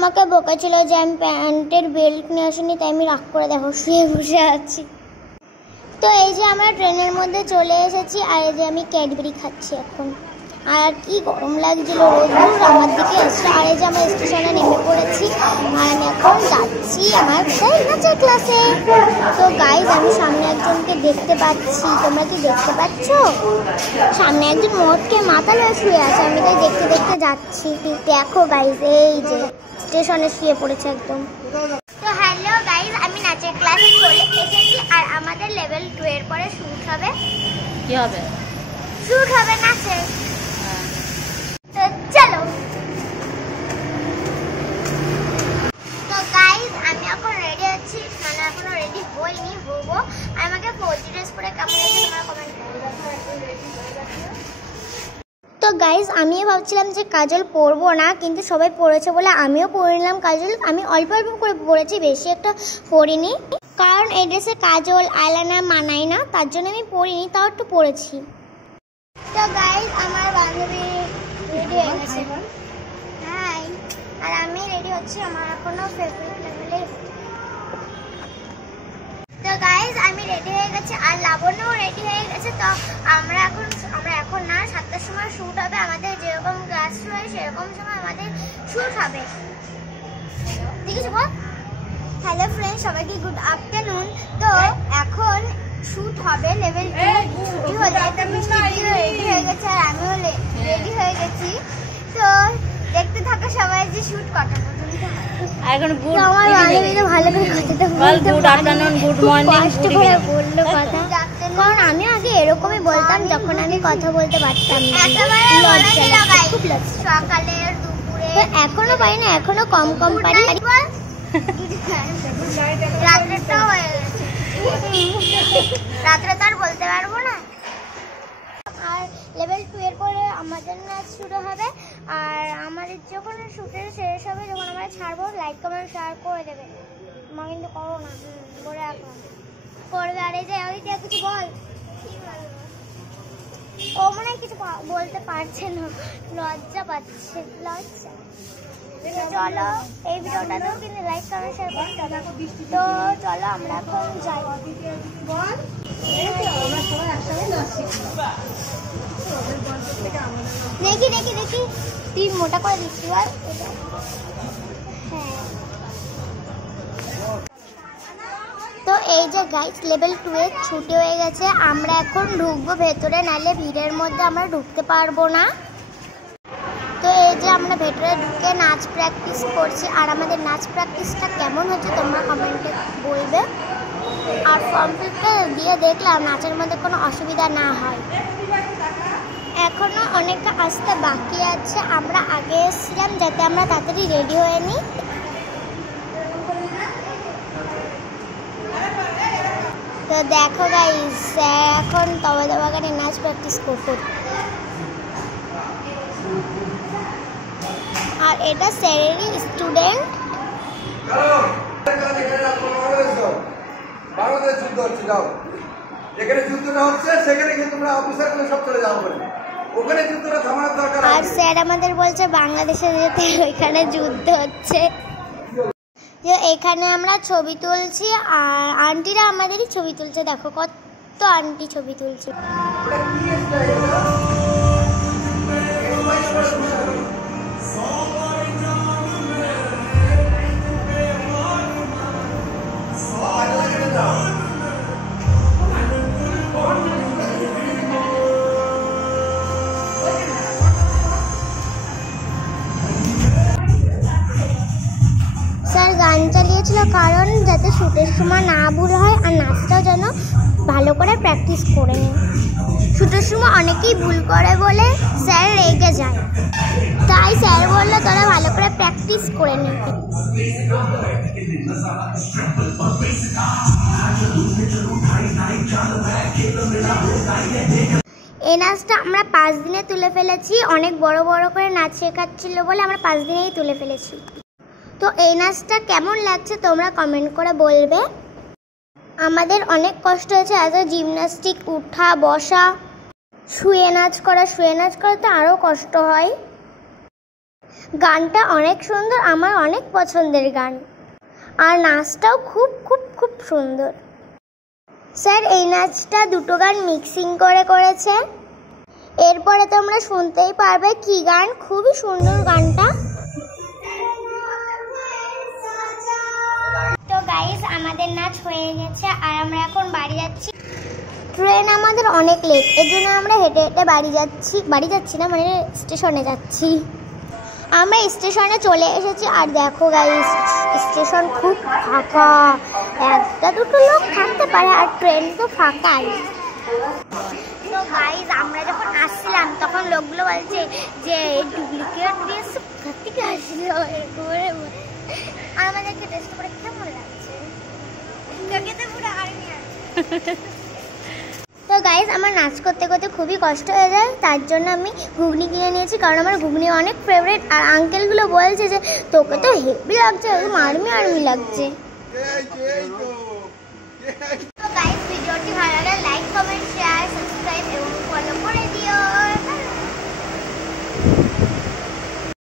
আমাকে বকেছিল যে আমি প্যান্টের বেল্ট নিয়ে আসিনি, তাই আমি রাগ করে দেখো শুয়ে বসে আছি। তো এই যে আমরা ট্রেনের মধ্যে চলে এসেছি, আর এই যে আমি ক্যাডবেরি খাচ্ছি এখন। আর কি গরম লাগছিল, রোদ আমার দিকে এসছে। আর এই যে আমরা স্টেশনে নেমে পড়েছি, আর আমি এখন যাচ্ছি আমার নাচের ক্লাসে। তো গাইজ আমি সামনে একজনকে দেখতে পাচ্ছি, তোমরা কি দেখতে পাচ্ছ? সামনে একজন মদকে মাথা লয়ে শুয়ে আছে, আমি তাই দেখতে দেখতে যাচ্ছি। দেখো গাইজ এই যে স্টেশনে শুয়ে পড়েছে একদম। তো হ্যালো গাইজ, আমি নাচের ক্লাসে চলে এসেছি, আর আমাদের লেভেল 2 এর পরে শুট হবে। কি হবে? শুট হবে নাচে। তো চলো। তো গাইজ আমি এখন রেডি আছি, মানে এখনো রেডি হইনি, হবো। আমাকে ফৌজি ড্রেস পরে কেমন লাগছে তোমরা কমেন্ট করো। তো গাইজ আমিও ভাবছিলাম যে কাজল পরবো না, কিন্তু সবাই পরেছে বলে আমিও পরে নিলাম কাজল। আমি অল্প অল্প করে পরেছি, বেশি একটা পরিনি, কারণ এই ড্রেসে কাজল আইলাইনার মানায় না, তার জন্য আমি পরিনি, তাও একটু পরেছি। তো গাইজ আমার বান্ধবী রেডি হয়ে গেছে, হাই। আর আমি রেডি হচ্ছি আমার এখনো ফেভারিট লেভেলে। তো গাইজ আমি রেডি হয়ে গেছি, আর লাবণ্যও রেডি হয়ে গেছে। তো আমরা এখন না 7টার সময় শুট হবে আমাদের, যেরকম ক্লাস হয় সেরকম সময় আমাদের শুট হবে। ঠিক আছে বল। হ্যালো ফ্রেন্ড, সবাইকে গুড আফটারনুন। তো এখন শুট হবে লেভেল 2, ছুটি হয়ে যায়। তো মিষ্টি রেডি হয়ে গেছে, আর আমিও রেডি হয়ে গেছি। তো দেখতে থাকো সবাই যে শুট কটা পর্যন্ত হয়। এখন গুড আমার বান্ধবী তো ভালো করে কথাটা বলতে গুড আফটারনুন, গুড মর্নিং, কষ্ট করে বললো কথা, কারণ আমি আগে এরকমই বলতাম যখন আমি কথা বলতে পারতাম না, খুব লজ্জা। সকালে দুপুরে এখনো পারি না, এখনো কম কম পারি। রাত্রেটাও হয়ে গেছে, রাত্রে তো আর বলতে পারবো না। আর লেভেল 2 এর পরে আমাদের নাচ শুরু হবে, আর আমাদের যখন শুটের শেষ হবে, যখন আমরা ছাড়বো, লাইক কমেন্ট শেয়ার করে দেবে। মা কিন্তু করো না, করে রাখো, করবে। আর এই যে ওই যে কিছু বল, ও মনে হয় কিছু বলতে পারছে না, লজ্জা পাচ্ছে, লজ্জা। চলো এই ভিডিওটাতেও কিন্তু লাইক কমেন্ট শেয়ার করতে হবে। তো চলো আমরা এখন যাই। দেখি দেখি দেখি, তুই মোটা করে দিচ্ছি বল। হ্যাঁ, তো এই যে গাইস লেভেল 2 এর ছুটি হয়ে গেছে, আমরা এখন ঢুকবো ভেতরে, নাহলে ভিড়ের মধ্যে আমরা ঢুকতে পারবো না। তো এই যে আমরা ভেতরে ঢুকে নাচ প্র্যাকটিস করছি, আর আমাদের নাচ প্র্যাকটিসটা কেমন হচ্ছে তোমরা কমেন্টে বলবে। আর ফর্ম ফিলটা দিয়ে দেখলাম নাচের মধ্যে কোনো অসুবিধা না হয়। এখনো অনেকটা আসতে বাকি আছে, আমরা আগে এসেছিলাম যাতে আমরা তাড়াতাড়ি রেডি হয়ে নিই। তো দেখো গাইস, এখন তবাদা বাগানে নাচ প্র্যাকটিস করতে, আর এটা স্যারেরই স্টুডেন্ট। বাংলাদেশ যুদ্ধ হচ্ছে, যাও যেখানে যুদ্ধটা হচ্ছে সেখানে কিন্তু তোমরা অফিসারগুলো সব চলে যাও বলে, ওখানে যুদ্ধটা থামানোর দরকার। আর স্যার আমাদের বলছে বাংলাদেশে যেতে, ওইখানে যুদ্ধ হচ্ছে। যে এখানে আমরা ছবি তুলছি, আর আন্টিরা আমাদেরই ছবি তুলছে, দেখো কত আন্টি ছবি তুলছে। স্যার গান চালিয়েছিল কারণ যাতে শুটের সময় না ভুল হয়, আর নাচটাও যেন ভালো করে প্র্যাকটিস করে নিই। শুটের সময় অনেকেই ভুল করে বলে স্যার রেগে যায়, তাই স্যার বললো তোরা ভালো করে প্র্যাকটিস করে নি। এই নাচটা আমরা 5 দিনে তুলে ফেলেছি, অনেক বড় বড় করে নাচ শেখাচ্ছিল বলে আমরা 5 দিনেই তুলে ফেলেছি। তো এই নাচটা কেমন লাগছে তোমরা কমেন্ট করে বলবে। আমাদের অনেক কষ্ট হয়েছে, এত জিমন্যাস্টিক, উঠা বসা, শুয়ে নাচ করা তো আরও কষ্ট হয়। গানটা অনেক সুন্দর, আমার অনেক পছন্দের গান, আর নাচটাও খুব খুব খুব সুন্দর। স্যার এই নাচটা দুটো গান মিক্সিং করে করেছে। এরপরে তোমরা শুনতেই পারবে কি গান, খুবই সুন্দর গানটা। তো গাইস আমাদের নাচ হয়ে গেছে আর আমরা এখন বাড়ি যাচ্ছি। ট্রেন আমাদের অনেক লেট, এর জন্য আমরা হেঁটে হেঁটে বাড়ি যাচ্ছি না, মানে স্টেশনে যাচ্ছি। আমরা স্টেশনে চলে এসেছি আর দেখো গাইস স্টেশন খুব ফাঁকা, একটা দুটো লোক থাকতে পারে আর ট্রেন তো ফাঁকাই। তো গাইস আমরা যখন আসছিলাম তখন লোকগুলো বলছে যে ডুপ্লিকেট দিয়ে কোথা থেকে আসলো, আর আমাদেরকে টেস্ট করে কেমন লাগছে, পুরো আর্মি আছে। তো গাইস আমার নাচ করতে করতে খুবই কষ্ট হয়ে যায়, তার জন্য আমি ঘুগনি কিনে নিয়েছি, কারণ আমার ঘুগনি অনেক ফেভারিট। আর আঙ্কেলগুলো বলছে যে তোকে তো হেভি লাগছে, একদম আর্মি লাগছে।